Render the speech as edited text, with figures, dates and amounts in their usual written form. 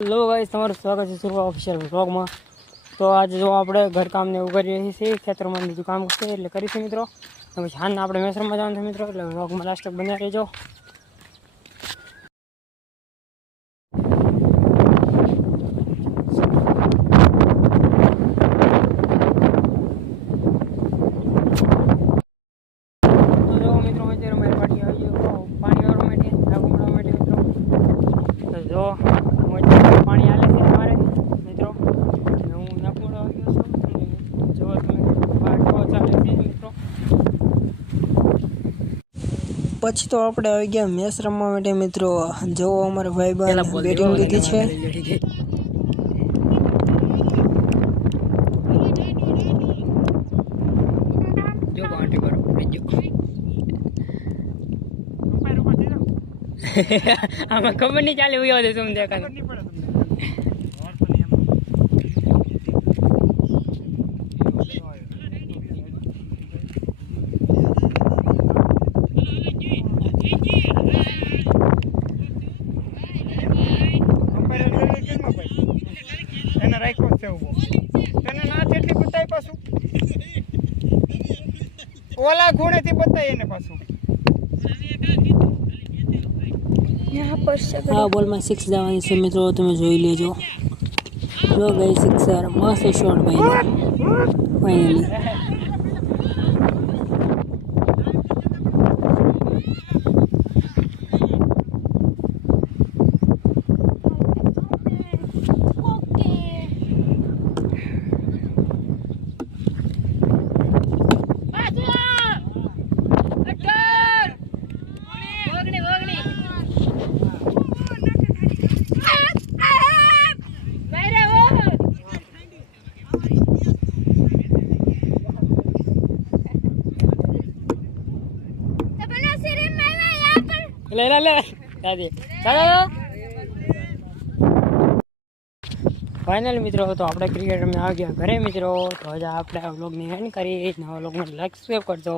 Hello guys, તમારું સ્વાગત છે સુરવા ઓફિશિયલ વ્લોગમાં। તો આજે જો આપણે ઘરકામ ને એવું કરી રહ્યા છીએ, ખેતરમાં બીજું કામ છે એટલે કરીશું મિત્રો। હવે હાલના આપણે મેસરમાં જવાનું છે મિત્રો, એટલે વ્લોગમાં લાસ્ટ તક બન્યા રહેજો। તો જો મિત્રો અત્યારે મારી પાટી આવી ગયો પાણી વાળવા માટે, ડાકુ મળવા માટે મિત્રો। તો જો પાણી હાલે છે મારે મિત્રો, હું નાકું આવી ગયો છું। જો તમે કેવો ચાલે છે મિત્રો। પછી તો આપણે આવી ગયા મેચ રમવા માટે મિત્રો। જો અમારે ભાઈબંધ બેટિંગ લીધી છે। જો બાટી પર આમાં ખબર નહીં ચાલે એવું આવે શું દેખાય એને રાખ્યો છે ઉભો તને ના એટલી બતાય પાછું ઓલા ખૂણેથી બતાય એને પાછું આ બોલમાં 6 જવાની છે મિત્રો, તમે જોઈ લેજો। જો ગઈ 6 મસ્ત શોટ ભાઈ ફાઇનલી। ले दादी फाइनल मित्रों, तो આપણે ક્રિકેટ में आ गया घरे मित्रों। तो आज આપણે આ વ્લોગ ને એન્ડ કરી, નવા વ્લોગ ને લાઈક સબસ્ક્રાઇબ કરજો।